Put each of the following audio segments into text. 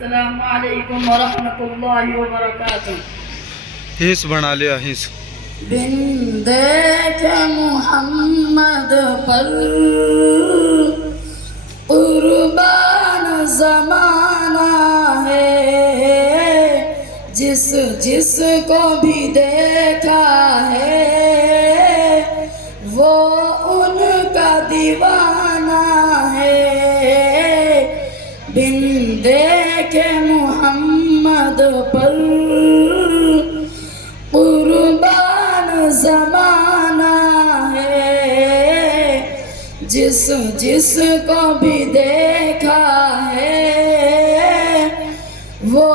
السلام علیکم ورحمۃ اللہ وبرکاتہ. ہیس بنا لیا ہیس. بن دیکھ محمد پر قربان زمانہ ہے، جس کو بھی دیکھا ہے وہ ان کا دیوانہ ہے. بن دیکھ محمد پر قربان زمانہ ہے، جس کو بھی دیکھا ہے وہ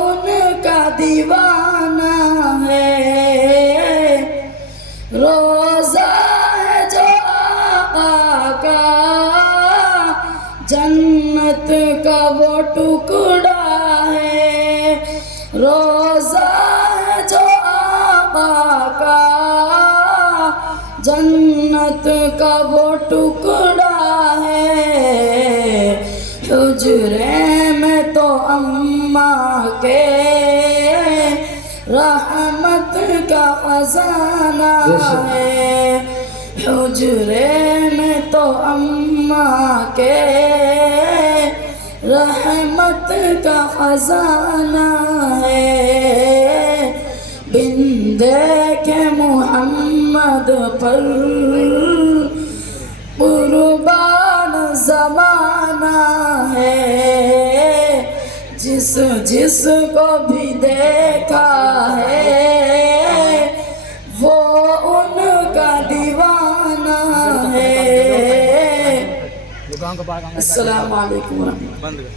ان کا دیوانہ ہے. روزہ ہے جو آقا کا جنت کا وہ ٹکڑا ہے. روزہ ہے جو آقا کا جنت کا وہ ٹکڑا ہے. حجرے میں تو اماں کے رحمت کا خزانہ ہے. حجرے میں تو اماں کے رحمت کا خزانہ ہے. بن دیکھ محمد پر قربان زمانہ ہے، جس کو بھی دیکھا ہے وہ ان کا دیوانہ ہے. السلام علیکم ورحمۃ اللہ.